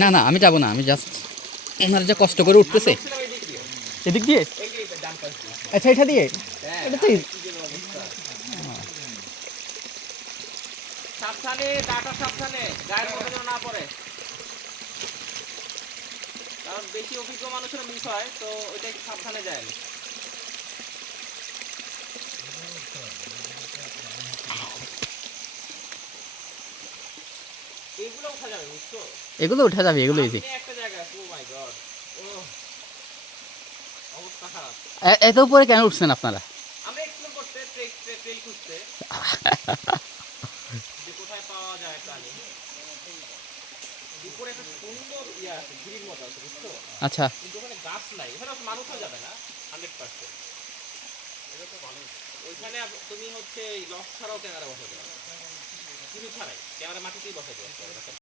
না না আমি যাব না আমি জাস্ট ওনারা যে কষ্ট করে উঠতেছে। এদিক দিয়ে? আচ্ছা এটা দিয়ে? হ্যাঁ। এটা তো সাবধানে ডাটা সাবধানে গায়ের মধ্যে যেন না পড়ে। কারণ বেশি অভিজ্ঞ মানুষের মিস হয় তো ওইটা সাবধানে যায় এইগুলো উঠা যাবে বুঝছ? এগুলো উঠে যাবে এগুলো ইজি একটা জায়গা ও মাই গড ও অবস্থা খারাপ। এত উপরে কেন উঠছেন আপনারা? আমরা এক্সপ্লোর করতে ট্রেক ট্রেল খুঁজতে। যে কোথায় পাওয়া যায় প্রাণী উপরে একটা সুন্দর ইয়ে আছে গিরির মতো আছে বুঝছ? আচ্ছা। কিন্তু ওখানে গাছ নাই ওখানে মানুষও যাবে না হান্ড্রেড পার্সেন্ট ওইখানে তুমি হচ্ছে লস ছাড়াও ক্যামেরা বসাতে পারো। কিছু ছাড়াই ক্যামেরা মাটিতেই বসাই পারো